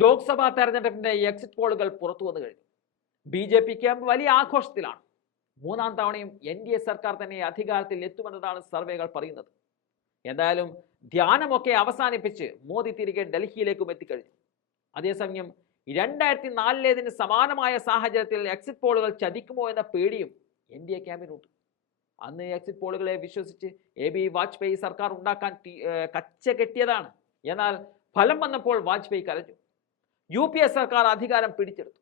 ലോക്സഭാ തെരഞ്ഞെടുപ്പിന്റെ എക്സിറ്റ് പോളുകൾ പുറത്തു വന്നു കഴിഞ്ഞു. ബി ജെ പി ക്യാമ്പ് വലിയ ആഘോഷത്തിലാണ്. മൂന്നാം തവണയും എൻ ഡി എ സർക്കാർ തന്നെ അധികാരത്തിൽ എത്തുമെന്നതാണ് സർവേകൾ പറയുന്നത്. എന്തായാലും ധ്യാനമൊക്കെ അവസാനിപ്പിച്ച് മോദി തിരികെ ഡൽഹിയിലേക്കും എത്തിക്കഴിഞ്ഞു. അതേസമയം രണ്ടായിരത്തി നാലിലേതിന് സമാനമായ സാഹചര്യത്തിൽ എക്സിറ്റ് പോളുകൾ ചതിക്കുമോ എന്ന പേടിയും എൻ ഡി എ ക്യാമ്പിനുണ്ട് അന്ന് എക്സിറ്റ് പോളുകളെ വിശ്വസിച്ച് എ ബി വാജ്പേയി സർക്കാർ ഉണ്ടാക്കാൻ കച്ച കെട്ടിയതാണ്. എന്നാൽ ഫലം വന്നപ്പോൾ വാജ്പേയി കരഞ്ഞു. യു പി എ സർക്കാർ അധികാരം പിടിച്ചെടുത്തു.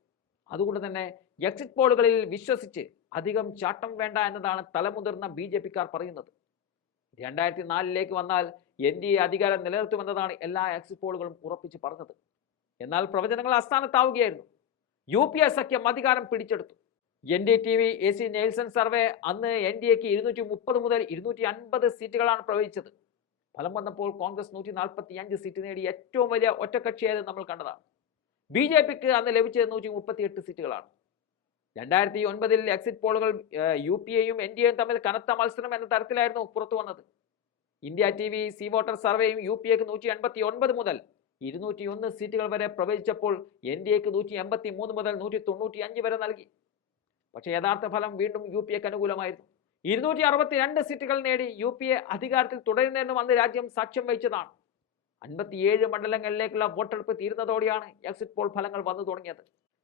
അതുകൊണ്ട് തന്നെ എക്സിറ്റ് പോളുകളിൽ വിശ്വസിച്ച് അധികം ചാട്ടം വേണ്ട എന്നതാണ് തലമുതിർന്ന ബി ജെ പിക്കാർ പറയുന്നത്. രണ്ടായിരത്തി നാലിലേക്ക് വന്നാൽ എൻ ഡി എ അധികാരം നിലനിർത്തുമെന്നതാണ് എല്ലാ എക്സിറ്റ് പോളുകളും ഉറപ്പിച്ച് പറഞ്ഞത്. എന്നാൽ പ്രവചനങ്ങൾ അസ്ഥാനത്താവുകയായിരുന്നു യു പി എ സഖ്യം അധികാരം പിടിച്ചെടുത്തു. N D T V A C Nielsen survey അന്ന് എൻ ഡി എക്ക് ഇരുന്നൂറ്റി മുപ്പത് മുതൽ ഇരുന്നൂറ്റി അൻപത് സീറ്റുകളാണ് പ്രവചിച്ചത്. ഫലം വന്നപ്പോൾ കോൺഗ്രസ് നൂറ്റി നാൽപ്പത്തി അഞ്ച് സീറ്റ് നേടി ഏറ്റവും വലിയ ഒറ്റക്കക്ഷിയായത് നമ്മൾ കണ്ടതാണ്. ബി ജെ പിക്ക് അന്ന് ലഭിച്ചത് നൂറ്റി മുപ്പത്തി എട്ട് സീറ്റുകളാണ്. രണ്ടായിരത്തി ഒൻപതിൽ എക്സിറ്റ് പോളുകൾ യു പി എയും എൻ ഡി എയും തമ്മിൽ കനത്ത മത്സരം എന്ന തരത്തിലായിരുന്നു പുറത്തു വന്നത്. India T V C voter സർവേയും U P എക്ക് നൂറ്റി എൺപത്തി ഒൻപത് മുതൽ ഇരുന്നൂറ്റി ഒന്ന് സീറ്റുകൾ വരെ പ്രവചിച്ചപ്പോൾ എൻ ഡി എക്ക് നൂറ്റി എൺപത്തി മൂന്ന് മുതൽ നൂറ്റി തൊണ്ണൂറ്റി അഞ്ച് വരെ നൽകി. പക്ഷേ യഥാർത്ഥ ഫലം വീണ്ടും യു പി എക്ക് അനുകൂലമായിരുന്നു. ഇരുന്നൂറ്റി അറുപത്തി രണ്ട് സീറ്റുകൾ നേടി യു പി എ അധികാരത്തിൽ തുടരുന്നതെന്നും അന്ന് രാജ്യം സാക്ഷ്യം വഹിച്ചതാണ്. അൻപത്തിയേഴ് മണ്ഡലങ്ങളിലേക്കുള്ള വോട്ടെടുപ്പ് തീരുന്നതോടെയാണ് എക്സിറ്റ് പോൾ ഫലങ്ങൾ വന്നു തുടങ്ങിയത്.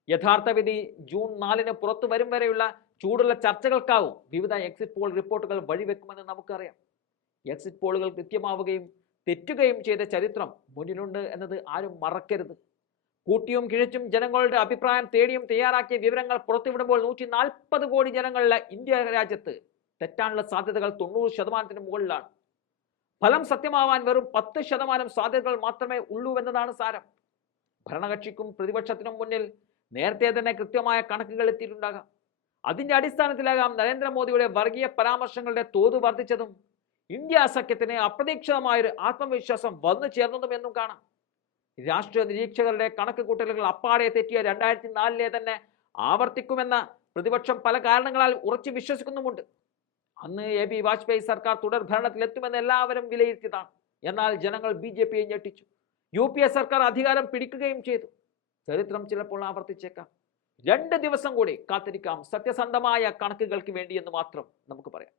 യഥാർത്ഥ വിധി ജൂൺ നാലിന് പുറത്തു വരും വരെയുള്ള ചൂടുള്ള ചർച്ചകൾക്കാവും വിവിധ എക്സിറ്റ് പോൾ റിപ്പോർട്ടുകൾ വഴിവെക്കുമെന്ന് നമുക്കറിയാം. എക്സിറ്റ് പോളുകൾ കൃത്യമാവുകയും തെറ്റുകയും ചെയ്ത ചരിത്രം മുന്നിലുണ്ട് എന്നത് ആരും മറക്കരുത്. കൂട്ടിയും കിഴച്ചും ജനങ്ങളുടെ അഭിപ്രായം തേടിയും തയ്യാറാക്കിയ വിവരങ്ങൾ പുറത്തുവിടുമ്പോൾ നൂറ്റി നാൽപ്പത് കോടി ജനങ്ങളുള്ള ഇന്ത്യ രാജ്യത്ത് തെറ്റാനുള്ള സാധ്യതകൾ തൊണ്ണൂറ് ശതമാനത്തിന് മുകളിലാണ്. ഫലം സത്യമാവാൻ വെറും പത്ത് ശതമാനം സാധ്യതകൾ മാത്രമേ ഉള്ളൂ എന്നതാണ് സാരം. ഭരണകക്ഷിക്കും പ്രതിപക്ഷത്തിനും മുന്നിൽ നേരത്തെ തന്നെ കൃത്യമായ കണക്കുകൾ എത്തിയിട്ടുണ്ടാകാം. അതിന്റെ അടിസ്ഥാനത്തിലാകാം നരേന്ദ്രമോദിയുടെ വർഗീയ പരാമർശങ്ങളുടെ തോത് വർദ്ധിച്ചതും ഇന്ത്യ സഖ്യത്തിന് അപ്രതീക്ഷിതമായൊരു ആത്മവിശ്വാസം വന്നു ചേർന്നതും എന്നും കാണാം. രാഷ്ട്രീയ നിരീക്ഷകരുടെ കണക്ക് കൂട്ടലുകൾ അപ്പാടെ തെറ്റിയ രണ്ടായിരത്തി നാലിലെ തന്നെ ആവർത്തിക്കുമെന്ന പ്രതിപക്ഷം പല കാരണങ്ങളാൽ ഉറച്ചു വിശ്വസിക്കുന്നുമുണ്ട്. അന്ന് എ ബി വാജ്പേയി സർക്കാർ തുടർ ഭരണത്തിലെത്തുമെന്ന് എല്ലാവരും വിലയിരുത്തിയതാണ്. എന്നാൽ ജനങ്ങൾ ബി ജെ പിയെ ഞെട്ടിച്ചു. യു പി എ സർക്കാർ അധികാരം പിടിക്കുകയും ചെയ്തു. ചരിത്രം ചിലപ്പോൾ ആവർത്തിച്ചേക്കാം. രണ്ട് ദിവസം കൂടി കാത്തിരിക്കാം സത്യസന്ധമായ കണക്കുകൾക്ക് വേണ്ടി എന്ന് മാത്രം നമുക്ക് പറയാം.